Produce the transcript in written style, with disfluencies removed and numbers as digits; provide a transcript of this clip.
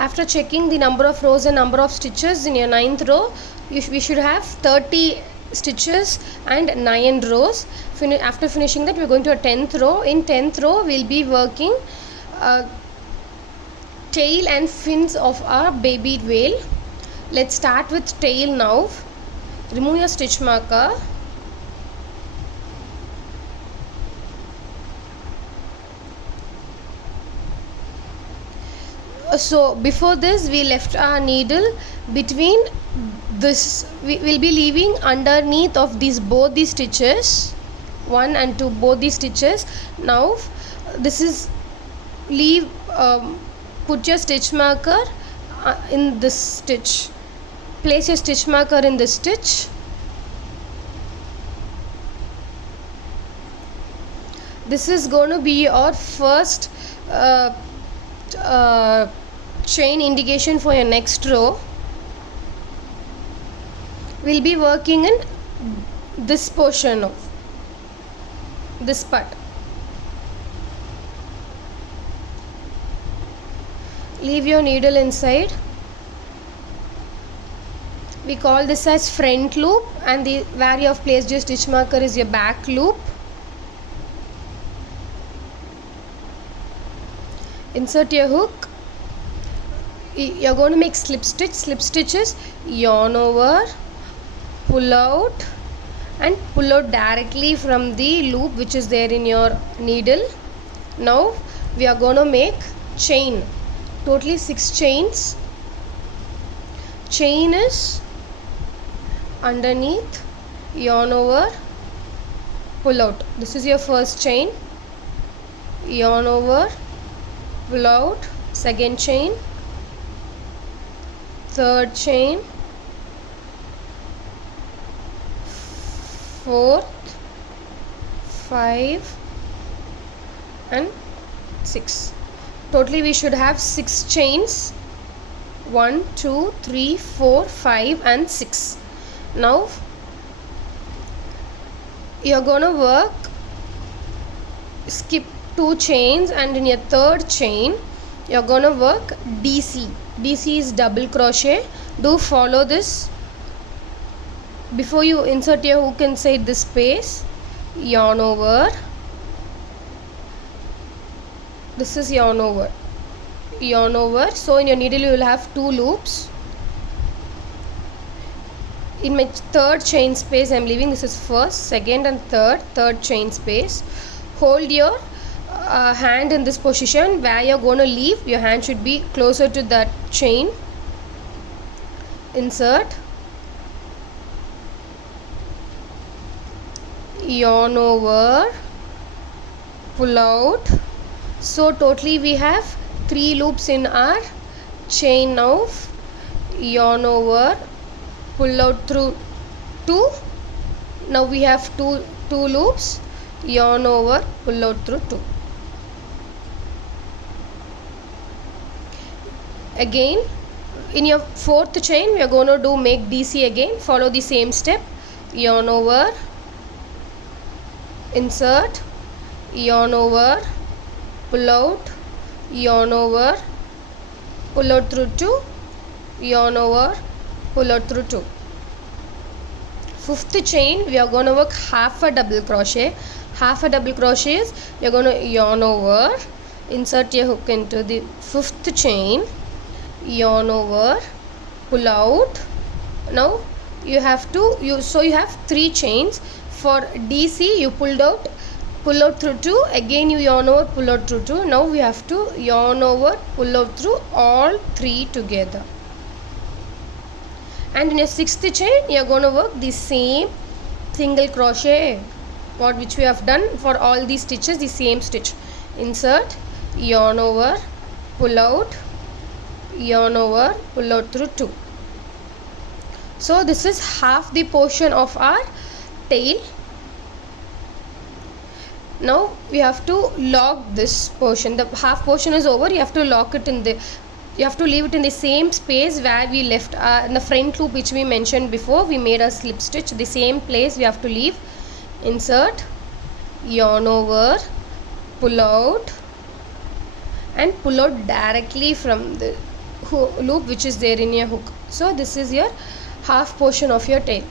After checking the number of rows and number of stitches in your 9th row, we should have 30 stitches and 9 rows. After finishing that, we are going to a 10th row. In 10th row, we will be working tail and fins of our baby whale. Let's start with tail now. Remove your stitch marker. So before this, we left our needle between this. We will be leaving underneath of both these stitches, 1 and 2, both these stitches. Now this is put your stitch marker in this stitch. Place your stitch marker in this stitch. This is going to be your first chain indication for your next row. We'll be working in this portion of this part. Leave your needle inside. We call this as front loop, and where you have placed your stitch marker is your back loop. Insert your hook. You're going to make slip stitches, yarn over, pull out, and pull out directly from the loop which is there in your needle. Now we are going to make chain, totally 6 chains. Chain is underneath, yarn over, pull out. This is your first chain. Yarn over, pull out, second chain, third chain, fourth, 5 and 6. Totally we should have 6 chains. 1, 2, 3, 4, 5 and 6. Now you are going to work, skip 2 chains, and in your third chain you are going to work DC. DC is double crochet. Do follow this. Before you insert your hook inside this space, yarn over. This is yarn over. Yarn over. So in your needle you will have 2 loops. In my third chain space I am leaving, this is first, second and third chain space. Hold your hand in this position. Where you are going to leave, your hand should be closer to that chain. Insert, yarn over, pull out. So totally we have 3 loops in our chain now. Yarn over, pull out through 2. Now we have two loops. Yarn over, pull out through 2. Again in your fourth chain we are going to make DC again. Follow the same step. Yarn over, insert, yarn over, pull out, yarn over, pull out through 2, yarn over, pull out through 2. Fifth chain we are going to work half a double crochet. Half a double crochet is you are going to yarn over, insert your hook into the 5th chain, yarn over, pull out. Now you have so you have 3 chains. For DC you pull out through 2, again you yarn over, pull out through 2. Now we have to yarn over, pull out through all 3 together. And in your 6th chain you are going to work the same single crochet which we have done for all these stitches, the same stitch. Insert, yarn over, pull out, yarn over, pull out through 2. So this is half the portion of our tail. Now we have to lock this portion. The half portion is over. You have to lock it in you have to leave it in the same space where we left in the front loop which we mentioned before. We made a slip stitch. The same place we have to leave. Insert, yarn over, pull out, and pull out directly from loop which is there in your hook. So this is your half portion of your tail.